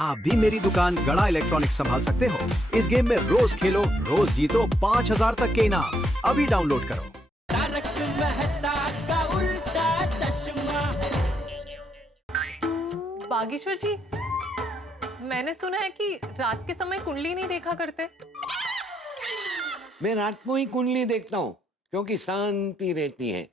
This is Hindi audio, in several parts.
आप भी मेरी दुकान गड़ा इलेक्ट्रॉनिक्स संभाल सकते हो। इस गेम में रोज खेलो, रोज जीतो 5000 तक के इनाम। अभी डाउनलोड करो। तारक मेहता का उल्टा चश्मा। बागेश्वर जी, मैंने सुना है कि रात के समय कुंडली नहीं देखा करते। मैं रात को ही कुंडली देखता हूँ क्योंकि शांति रहती है।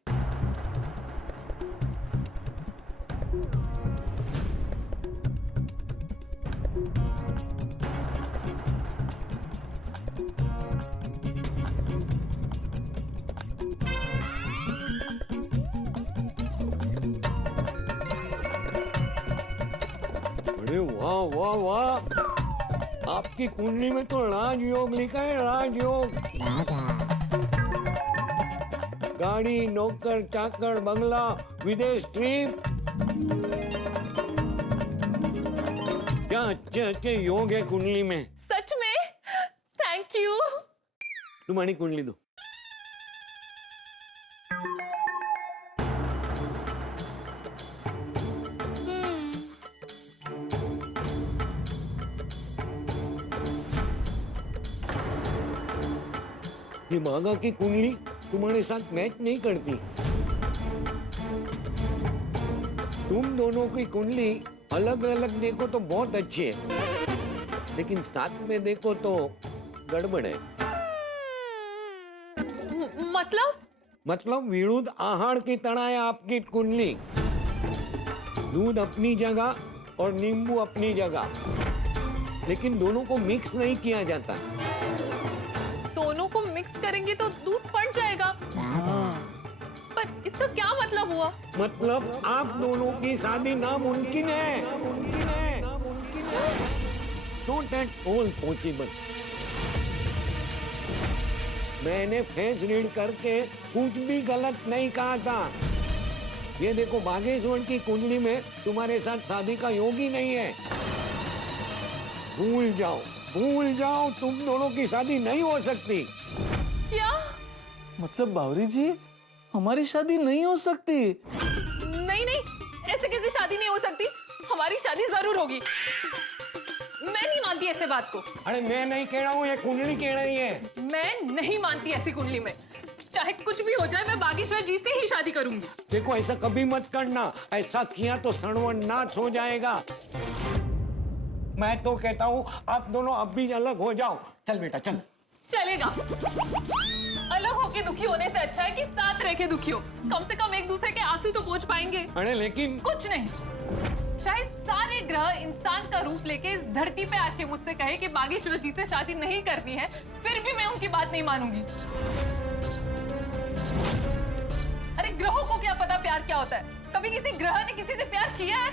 अरे वाह वाह वाह, आपकी कुंडली में तो राजयोग लिखा है, राजयोग। गाड़ी, नौकर, चाकर, बंगला, विदेश ट्रिप, क्या अच्छे अच्छे योग है कुंडली में। सच में? Thank you. तुम्हारी कुंडली दो। ये मांगा की कुंडली तुम्हारे साथ मैच नहीं करती। तुम दोनों की कुंडली अलग अलग देखो तो बहुत अच्छी है, लेकिन साथ में देखो तो गड़बड़ है। मतलब विरुद्ध आहार की तरह है आपकी कुंडली। दूध अपनी जगह और नींबू अपनी जगह, लेकिन दोनों को मिक्स नहीं किया जाता। दोनों को मिक्स करेंगे तो दूध फट जाएगा। पर इसका क्या मतलब हुआ? मतलब आप दोनों की शादी नामुमकिन है। Not at all possible। मैंने फेस रीड करके कुछ भी गलत नहीं कहा था। ये देखो, बागेश्वर की कुंडली में तुम्हारे साथ शादी का योग ही नहीं है। भूल जाओ, तुम दोनों की शादी नहीं हो सकती। क्या मतलब बावरी जी, हमारी शादी नहीं हो सकती? नहीं, ऐसे कैसे शादी नहीं हो सकती? हमारी शादी जरूर होगी। मैं नहीं मानती ऐसे बात को। अरे मैं नहीं कह रहा हूँ, ये कुंडली कह रही है। मैं नहीं मानती ऐसी कुंडली में। चाहे कुछ भी हो जाए, मैं बागेश्वर जी से ही शादी करूंगी। देखो, ऐसा कभी मत करना। ऐसा किया तो सर्वनाश हो जाएगा। मैं तो कहता हूँ आप दोनों अब भी अलग हो जाओ। चल बेटा चल। चलेगा। अलग होके दुखी होने से अच्छा है कि साथ रह के दुखी हो। कम से कम एक दूसरे के आंसू तो पोंछ पाएंगे। अरे लेकिन कुछ नहीं। चाहे सारे ग्रह इंसान का रूप लेके इस धरती पे आके मुझसे कहे कि बागेश्वर जी से शादी नहीं करनी है, फिर भी मैं उनकी बात नहीं मानूंगी। अरे ग्रहों को क्या पता प्यार क्या होता है? कभी किसी ग्रह ने किसी से प्यार किया है?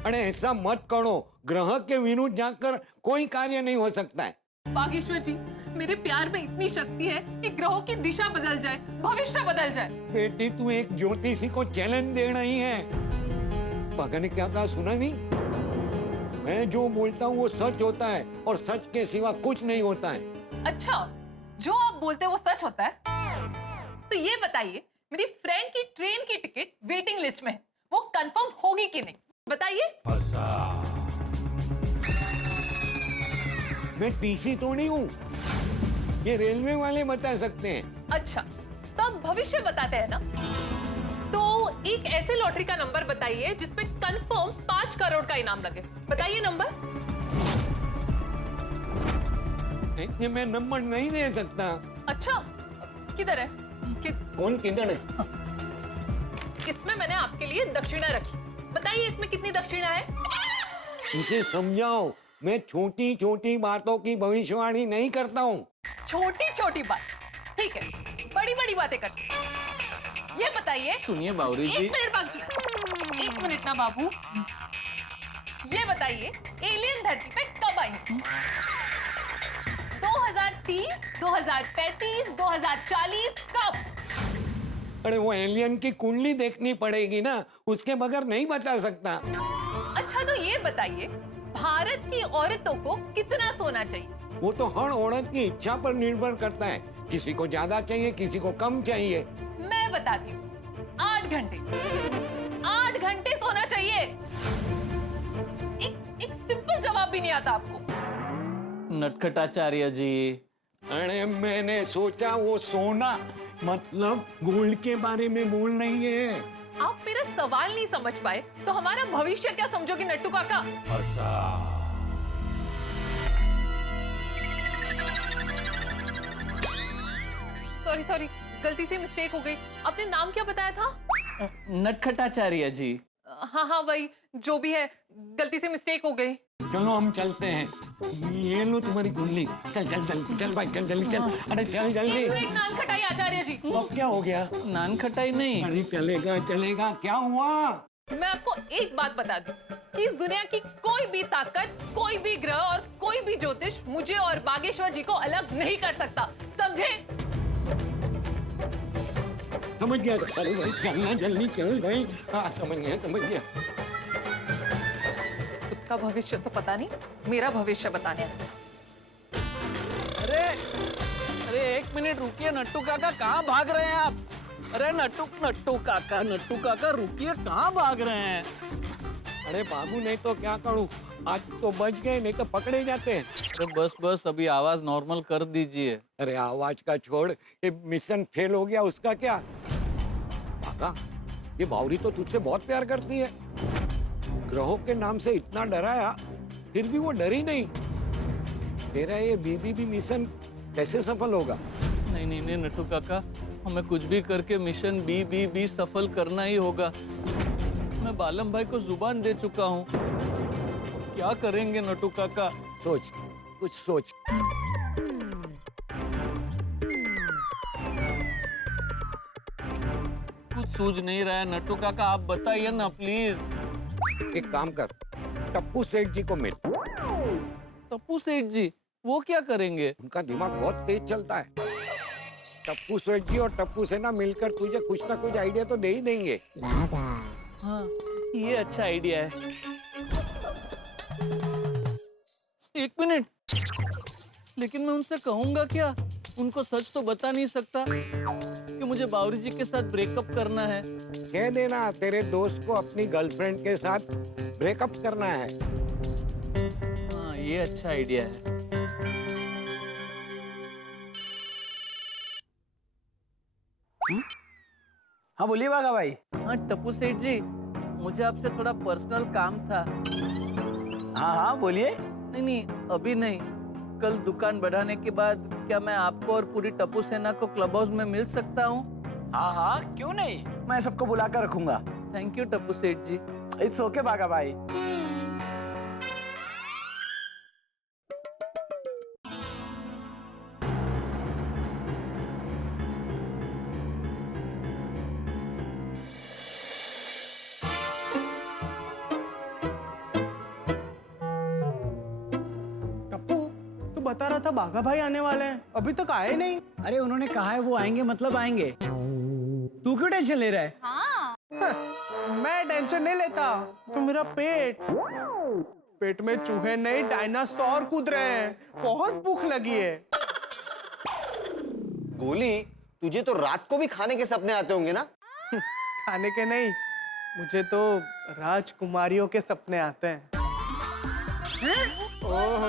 अरे ऐसा मत करो। ग्रह के विरुद्ध जाकर कोई कार्य नहीं हो सकता है। बागेश्वर जी, मेरे प्यार में इतनी शक्ति है कि ग्रहों की दिशा बदल जाए, भविष्य बदल जाए। बेटी, तू एक ज्योतिषी को चैलेंज दे रही है। पागा ने क्या कहा सुना नहीं? मैं जो बोलता हूँ वो सच होता है, और सच के सिवा कुछ नहीं होता है। अच्छा, जो आप बोलते हैं वो सच होता है? तो ये बताइए, मेरी फ्रेंड की ट्रेन की टिकट वेटिंग लिस्ट में है, वो कंफर्म होगी कि नहीं? बताइए। मैं टीसी तो नहीं हूँ, ये रेलवे वाले बता सकते हैं। अच्छा, तो आप भविष्य बताते हैं ना? तो एक ऐसे लॉटरी का नंबर बताइए जिसपे कंफर्म 5 करोड़ का इनाम लगे। बताइए नंबर। ये मैं नंबर नहीं दे सकता। अच्छा, किधर है? कौन किधर है? इसमें मैंने आपके लिए दक्षिणा रखी। बताइए इसमें कितनी दक्षिणा है? इसे समझाओ, मैं छोटी छोटी बातों की भविष्यवाणी नहीं करता हूँ। छोटी छोटी बात ठीक है, बड़ी बड़ी बातें करते हैं। ये बताइए। सुनिए बावरी जी। एक मिनट बाकी, एक मिनट ना बाबू। ये बताइए, एलियन धरती पे कब आएंगे? 2030, 2035, 2040, कब? अरे वो एलियन की कुंडली देखनी पड़ेगी ना, उसके बगैर नहीं बता सकता। अच्छा, तो ये बताइए, भारत की औरतों को कितना सोना चाहिए? वो तो हर औरत की इच्छा पर निर्भर करता है। किसी को ज्यादा चाहिए, किसी को कम चाहिए। मैं बताती हूँ, 8 घंटे। 8 घंटे सोना चाहिए। भी नहीं आता आपको। नटखटाचार्य जी, अरे मैंने सोचा वो सोना मतलब गोल्ड के बारे में बोल रही है। आप मेरा सवाल नहीं समझ पाए तो हमारा भविष्य क्या समझोगे नट्टू काका? सॉरी सॉरी, गलती से मिस्टेक हो गई। आपने नाम क्या बताया था? नटखटाचार्य जी। हाँ हाँ वही, जो भी है, गलती से मिस्टेक हो गई। चलो हम चलते हैं। ये लो तुम्हारी कुंडली। चल चल चल चल भाई, चल जल्दी चल। अरे चल जल्दी। एक नान खटाई आचार्य जी। अब क्या हो गया? नान खटाई नहीं। अरे चलेगा चलेगा, क्या हुआ? मैं आपको एक बात बता दूं कि इस दुनिया की कोई भी ताकत, कोई भी ग्रह और कोई भी ज्योतिष मुझे और बागेश्वर जी को अलग नहीं कर सकता, समझे? समझ गया। अरे भाई चलना, जल्दी चल भाई। हाँ समझ गया समझ गया। सबका भविष्य तो पता नहीं, मेरा भविष्य बताने आया था। अरे अरे एक मिनट रुकिए नट्टू काका, कहाँ भाग रहे हैं आप? अरे नट्टू नट्टू काका रुकिए, कहाँ भाग रहे हैं? अरे बाबू नहीं तो क्या करूं, आज तो बच गए, नहीं तो पकड़े जाते हैं। अरे बस बस, अभी आवाज नॉर्मल कर दीजिए। अरे आवाज का छोड़, ये मिशन फेल हो गया उसका क्या? काका, ये बावरी तो तुझसे बहुत प्यार करती है। ग्रहों के नाम से इतना डराया, फिर भी वो डरी नहीं। तेरा ये बीबी भी मिशन कैसे सफल होगा? नहीं नहीं नहीं नट्टू काका, हमें कुछ भी करके मिशन बी सफल करना ही होगा। मैं बालम भाई को जुबान दे चुका हूँ। क्या करेंगे नट्टू काका? सोच, कुछ सोच। कुछ सूझ नहीं रहा है नट्टू काका, आप बताइए ना प्लीज। एक काम कर, टप्पू सेठ जी को मिल। टप्पू सेठ जी वो क्या करेंगे? उनका दिमाग बहुत तेज चलता है। टप्पू सेठ जी और टप्पू सेना मिलकर तुझे कुछ ना कुछ आइडिया तो दे ही देंगे। हाँ, ये अच्छा आइडिया है। एक मिनट, लेकिन मैं उनसे कहूंगा क्या? उनको सच तो बता नहीं सकता कि मुझे बावरी जी के साथ ब्रेकअप करना है। कह देना तेरे दोस्त को अपनी गर्लफ्रेंड के साथ ब्रेकअप करना है। हाँ, ये अच्छा आइडिया है। हाँ बोलिए बागा भाई। हाँ टप्पू सेठ जी, मुझे आपसे थोड़ा पर्सनल काम था। हाँ हाँ बोलिए। नहीं नहीं, अभी नहीं, कल दुकान बढ़ाने के बाद क्या मैं आपको और पूरी टप्पू सेना को क्लब हाउस में मिल सकता हूँ? हाँ हाँ क्यों नहीं, मैं सबको बुला कर रखूंगा। थैंक यू टप्पू सेठ जी। इट्स ओके बागा भाई। बता रहा था बाघा भाई आने वाले हैं, अभी तक आए नहीं। अरे उन्होंने कहा है वो आएंगे मतलब आएंगे। तू क्यों टेंशन ले रहा है? हाँ। मैं टेंशन नहीं लेता तो मेरा पेट में चूहे नहीं डायनासोर कूद रहे हैं, बहुत भूख लगी है। गोली, तुझे तो रात को भी खाने के सपने आते होंगे ना? खाने के नहीं, मुझे तो राजकुमारियों के सपने आते हैं। ओहो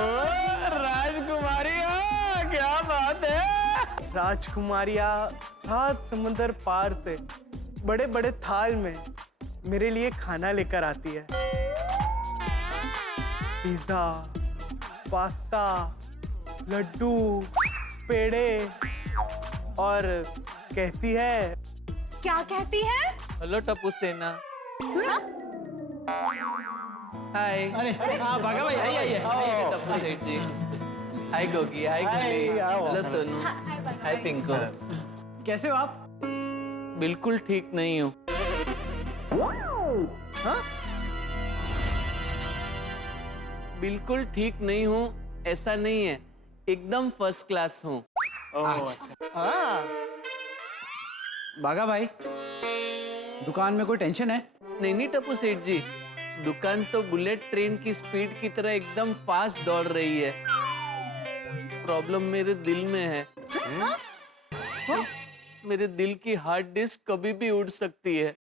राजकुमारियाँ, क्या बात है। राजकुमारियाँ 7 समंदर पार से बड़े बड़े थाल में मेरे लिए खाना लेकर आती है। पिज्जा, पास्ता, लड्डू, पेड़े, और कहती है। क्या कहती है? हेलो टप्पू सेना। हाय। अरे हाँ बागा भाई आइए टप्पू सेठ जी। हाय गोगी, हाय गोली, हेलो सोनू, हाय पिंको। कैसे हो आप? बिल्कुल ठीक नहीं हूँ। बिल्कुल ठीक नहीं हूँ ऐसा नहीं है, एकदम फर्स्ट क्लास हूँ। हाँ। बागा भाई, दुकान में कोई टेंशन है? नहीं नहीं टप्पू सेठ जी, दुकान तो बुलेट ट्रेन की स्पीड की तरह एकदम फास्ट दौड़ रही है। प्रॉब्लम मेरे दिल में है। मेरे दिल की हार्ड डिस्क कभी भी उड़ सकती है।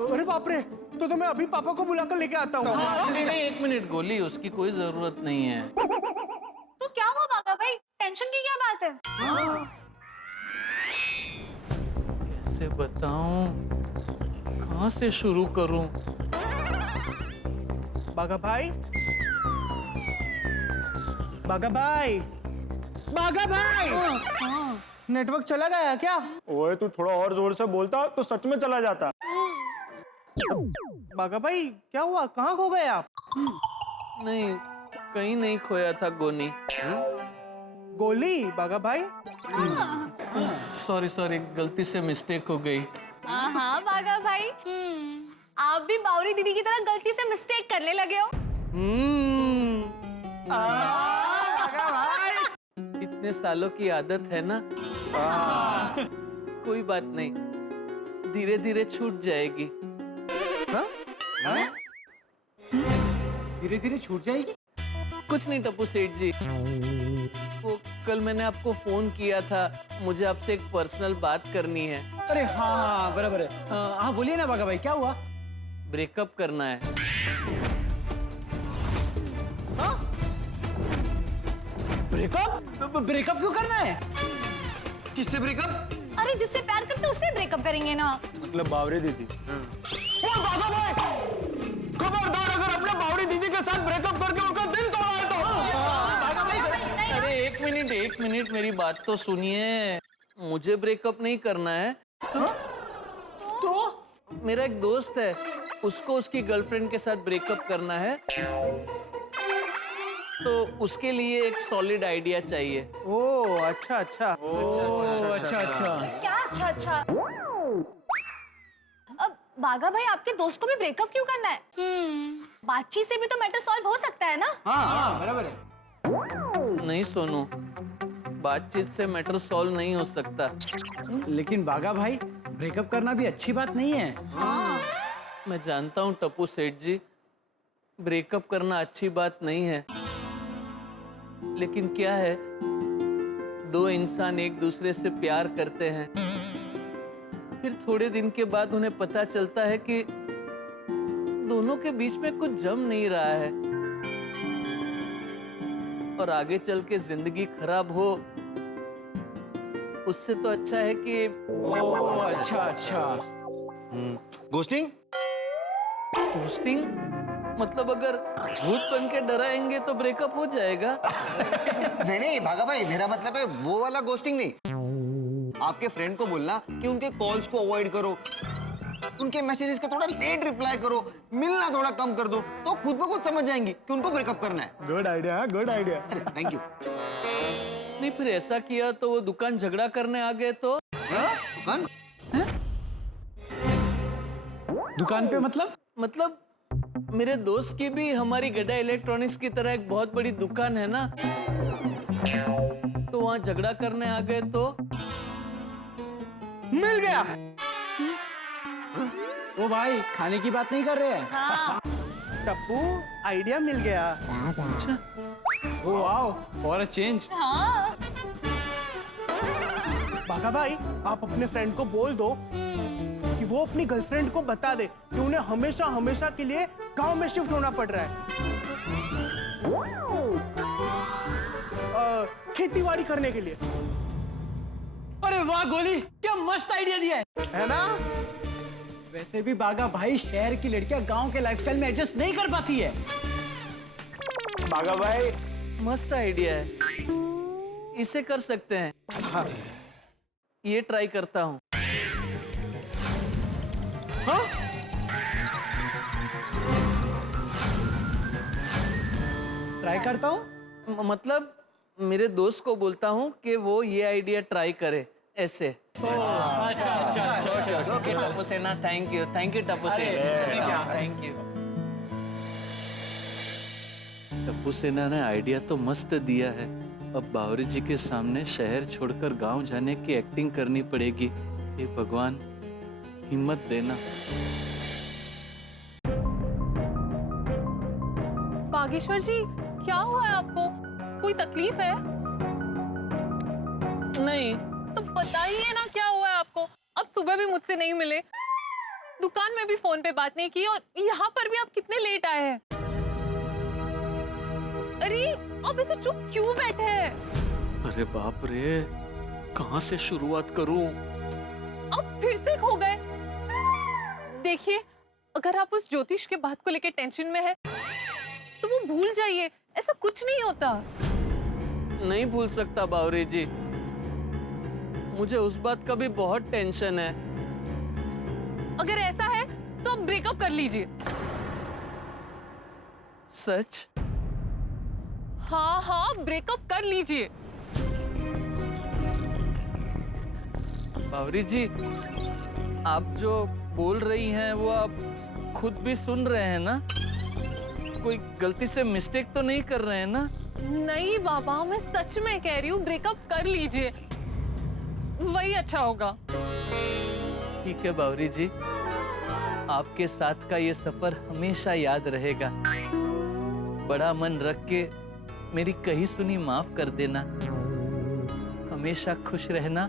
अरे बाप रे, तो मैं अभी पापा को बुलाकर लेके आता हूँ। नहीं नहीं, एक मिनट गोली, उसकी कोई जरूरत नहीं है। तो क्या हुआ बागा भाई, टेंशन की क्या बात है? कैसे बताऊं, कहाँ से शुरू करूं? बागा भाई, बागा भाई, बागा भाई, नेटवर्क चला गया क्या? ओए तू थोड़ा और जोर से बोलता तो सच में चला जाता। बागा भाई क्या हुआ, कहाँ खो गए आप? नहीं, कहीं नहीं खोया था गोनी। गोली? बागा भाई सॉरी सॉरी, गलती से मिस्टेक हो गई। हाँ बागा भाई, आप भी बावरी दीदी की तरह गलती से मिस्टेक करने लगे हो। बागा भाई, इतने सालों की आदत है ना, कोई बात नहीं, धीरे धीरे छूट जाएगी। धीरे धीरे छूट जाएगी। कुछ नहीं टप्पू सेठ जी, वो कल मैंने आपको फोन किया था, मुझे आपसे एक पर्सनल बात करनी है। अरे हाँ हाँ बराबर है। हाँ बोलिए ना बागा भाई, क्या हुआ? ब्रेकअप करना है। ब्रेकअप? ब्रेकअप क्यों करना है? किससे ब्रेकअप? अरे जिससे प्यार करते उससे ब्रेकअप करेंगे ना। मतलब बावरी दीदी। खबरदार अगर अपने बावरी दीदी के साथ ब्रेकअप करके उनका दिल तोड़ा है तो। अरे एक मिनट, मेरी बात तो सुनिए। मुझे ब्रेकअप नहीं करना है। तो मेरा एक दोस्त है, उसको उसकी गर्लफ्रेंड के साथ ब्रेकअप करना है, तो उसके लिए एक सॉलिड आइडिया चाहिए। ओह अच्छा अच्छा। अच्छा। क्या अच्छा अच्छा? अब बागा भाई आपके दोस्त को भी ब्रेकअप क्यों करना है? बातचीत से भी तो मैटर सॉल्व हो सकता है ना। हाँ बराबर है। नहीं सोनू, बातचीत से मैटर सॉल्व नहीं हो सकता। लेकिन बागा भाई, ब्रेकअप करना भी अच्छी बात नहीं है। मैं जानता हूँ टप्पू सेठ जी, ब्रेकअप करना अच्छी बात नहीं है, लेकिन क्या है, दो इंसान एक दूसरे से प्यार करते हैं, फिर थोड़े दिन के बाद उन्हें पता चलता है कि दोनों के बीच में कुछ जम नहीं रहा है, और आगे चल के जिंदगी खराब हो, उससे तो अच्छा है कि अच्छा। घोस्टिंग? घोस्टिंग? मतलब अगर भूत बन के डराएंगे तो ब्रेकअप हो जाएगा। नहीं भागा भाई, मेरा मतलब है वो वाला घोस्टिंग नहीं। आपके फ्रेंड को बोलना कि उनके कॉल्स को अवॉइड करो, उनके मैसेजेस का थोड़ा लेट रिप्लाई करो, मिलना थोड़ा कम कर दो, तो खुद ब खुद समझ जाएंगी कि उनको ब्रेकअप करना है। Good idea, good idea. Thank you. नहीं, फिर ऐसा किया तो वो दुकान झगड़ा करने आ गए तो? दुकान? दुकान पे मतलब मेरे दोस्त की भी हमारी गड्ढा इलेक्ट्रॉनिक्स की तरह एक बहुत बड़ी दुकान है ना, तो वहाँ झगड़ा करने आ गए तो? मिल गया। ओ भाई, खाने की बात नहीं कर रहे हैं। हाँ। टप्पू, आइडिया मिल गया। अच्छा, oh wow, for a change. हाँ। बागा भाई, आप अपने फ्रेंड को बोल दो कि वो अपनी गर्लफ्रेंड को बता दे कि उन्हें हमेशा हमेशा के लिए गांव में शिफ्ट होना पड़ रहा है, खेतीबाड़ी करने के लिए। अरे वाह गोली, क्या मस्त आइडिया दिया है ना? वैसे भी बागा भाई, शहर की लड़कियां गांव के लाइफस्टाइल में एडजस्ट नहीं कर पाती है। बागा भाई, मस्त आइडिया है, इसे कर सकते हैं। ये ट्राई करता हूँ। हाँ? ट्राई करता हूँ। मतलब मेरे दोस्त को बोलता हूँ कि वो ये आइडिया ट्राई करे, ऐसे। ओके टप्पू सेना, थैंक यू टप्पू सेना, थैंक यू। टप्पू सेना ने आइडिया तो मस्त दिया है, अब बावरी जी के सामने शहर छोड़कर गांव जाने की एक्टिंग करनी पड़ेगी। हे भगवान, हिम्मत देना। बागेश्वर जी, क्या हुआ है आपको? कोई तकलीफ है? नहीं। तो बताइए ना क्या हुआ है आपको? अब सुबह भी मुझसे नहीं मिले। दुकान में भी फोन पे बात नहीं की और यहाँ पर भी आप कितने लेट आए हैं। अरे आप ऐसे चुप क्यों बैठे हैं? अरे बाप रे, कहाँ से शुरुआत करूं? आप फिर से खो गए। देखिए, अगर आप उस ज्योतिष के बात को लेकर टेंशन में है तो वो भूल जाइए, ऐसा कुछ नहीं होता। नहीं भूल सकता बावरी जी, मुझे उस बात का भी बहुत टेंशन है। अगर ऐसा है तो आप ब्रेकअप कर लीजिए। सच? हाँ हाँ, ब्रेकअप कर लीजिए। बावरी जी, आप जो बोल रही हैं वो आप खुद भी सुन रहे हैं ना? कोई गलती से मिस्टेक तो नहीं कर रहे हैं ना? नहीं बाबा, मैं सच में कह रही हूँ, ब्रेकअप कर लीजिए, वही अच्छा होगा। ठीक है बावरी जी, आपके साथ का ये सफर हमेशा याद रहेगा। बड़ा मन रख के मेरी कही सुनी माफ कर देना। हमेशा खुश रहना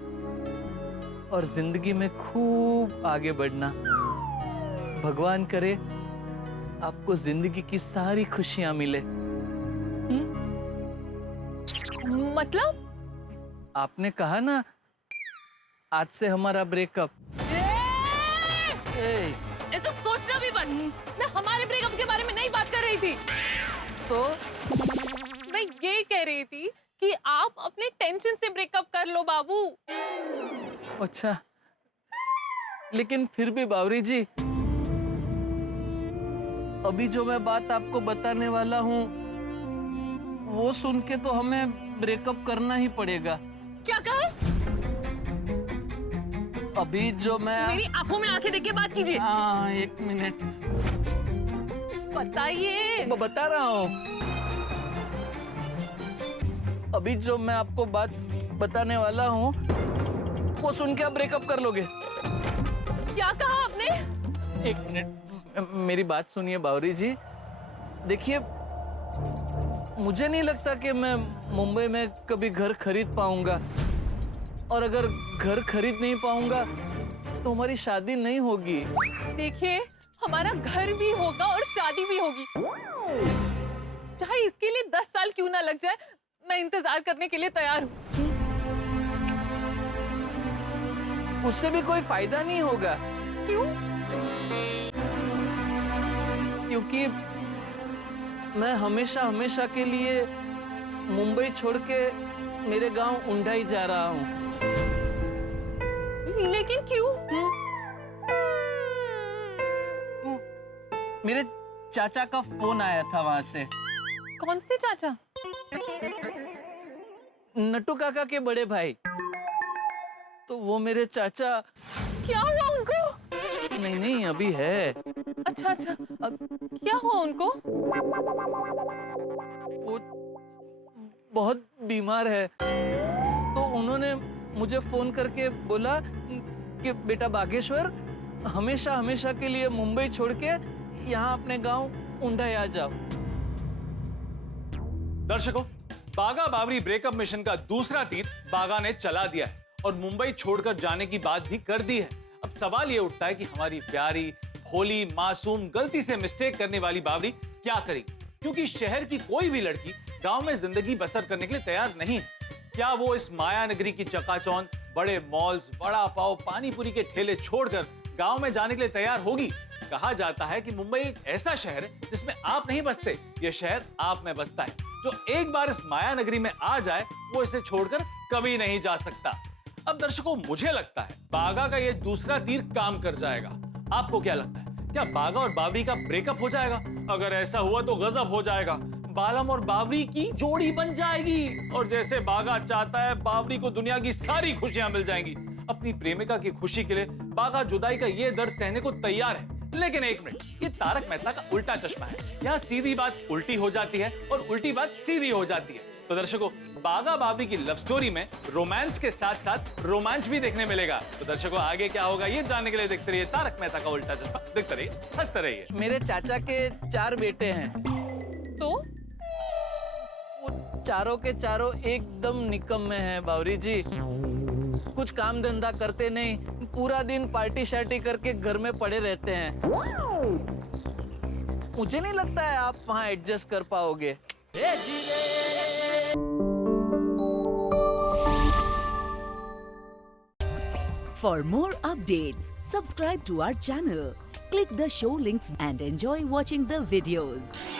और जिंदगी में खूब आगे बढ़ना। भगवान करे आपको जिंदगी की सारी खुशियां मिले। मतलब? आपने कहा ना आज से हमारा ब्रेकअप। ऐसा सोचना भी बंद। मैं हमारे ब्रेकअप के बारे में नहीं बात कर रही थी। तो मैं ये कह रही थी कि आप अपने टेंशन से ब्रेकअप कर लो बाबू। अच्छा, लेकिन फिर भी बावरी जी, अभी जो मैं बात आपको बताने वाला हूँ वो सुन के तो हमें ब्रेकअप करना ही पड़ेगा। क्या कहा? अभी जो मैं मेरी आंखों में आंखें देख के बात कीजिए। हाँ, एक मिनट बताइए। मैं बता रहा हूँ। अभी जो मैं आपको बात बताने वाला हूँ वो सुन के आप ब्रेकअप कर लोगे। क्या कहा आपने? एक मिनट, मेरी बात सुनिए बावरी जी। देखिए, मुझे नहीं लगता कि मैं मुंबई में कभी घर खरीद पाऊंगा, और अगर घर खरीद नहीं पाऊंगा तो हमारी शादी नहीं होगी। देखिए, हमारा घर भी होगा और शादी भी होगी, चाहे इसके लिए 10 साल क्यों ना लग जाए, मैं इंतजार करने के लिए तैयार हूँ। उससे भी कोई फायदा नहीं होगा। क्यों? क्योंकि मैं हमेशा हमेशा के लिए मुंबई छोड़ के मेरे गांव उंडाई जा रहा हूँ। लेकिन क्यों? मेरे चाचा का फोन आया था वहां से। कौन से चाचा? नट्टू काका के बड़े भाई। तो वो मेरे चाचा। क्या हुआ उनको? नहीं नहीं, अभी है। अच्छा अच्छा, क्या हुआ उनको? वो बहुत बीमार है, तो उन्होंने मुझे फोन करके बोला कि बेटा बागेश्वर, हमेशा हमेशा के लिए मुंबई छोड़ के यहाँ अपने गांव उंडाई आ जाओ। दर्शकों, बागा बावरी ब्रेकअप मिशन का दूसरा तीर बागा ने चला दिया है और मुंबई छोड़कर जाने की बात भी कर दी है। अब सवाल ये उठता है कि हमारी प्यारी, भोली, मासूम, गलती से मिस्टेक करने वाली बावरी क्या करेगी? क्योंकि शहर की कोई भी लड़की गांव में जिंदगी बसर करने के लिए तैयार नहीं है। क्या वो इस माया नगरी की चकाचौंध, बड़े मॉल्स, बड़ा पाव, पानी पूरी के ठेले छोड़कर गांव में जाने के लिए तैयार होगी? कहा जाता है कि मुंबई एक ऐसा शहर है जिसमें आप नहीं बसते, ये शहर आप में बसता है। जो एक बार इस माया नगरी में आ जाए वो इसे छोड़कर कभी नहीं जा सकता। अब दर्शकों, मुझे लगता है बागा का ये दूसरा तीर काम कर जाएगा। आपको क्या लगता है? क्या बागा और बावरी का ब्रेकअप हो जाएगा? अगर ऐसा हुआ तो गजब हो जाएगा। बालम और बावरी की जोड़ी बन जाएगी और जैसे बागा चाहता है बावरी को दुनिया की सारी खुशियां मिल जाएंगी। अपनी प्रेमिका की खुशी के लिए बागा जुदाई का ये दर्द सहने को तैयार है। लेकिन एक मिनट, ये तारक मेहता का उल्टा चश्मा है। यहाँ सीधी बात उल्टी हो जाती है और उल्टी बात सीधी हो जाती है। तो दर्शकों, बागा बावरी की लव स्टोरी में रोमांस के साथ साथ रोमांच भी देखने मिलेगा। तो दर्शकों, आगे क्या होगा ये जानने के लिए देखते रहिए तारक मेहता का उल्टा चश्मा। देखते रहिए, हंसते रहिए। मेरे चाचा के 4 बेटे हैं, तो वो चारों के चारों एकदम निकम्मे हैं बावरी जी। कुछ काम धंधा करते नहीं, पूरा दिन पार्टी शार्टी करके घर में पड़े रहते हैं। मुझे नहीं लगता है आप वहाँ एडजस्ट कर पाओगे। For more updates, subscribe to our channel, click the show links and enjoy watching the videos.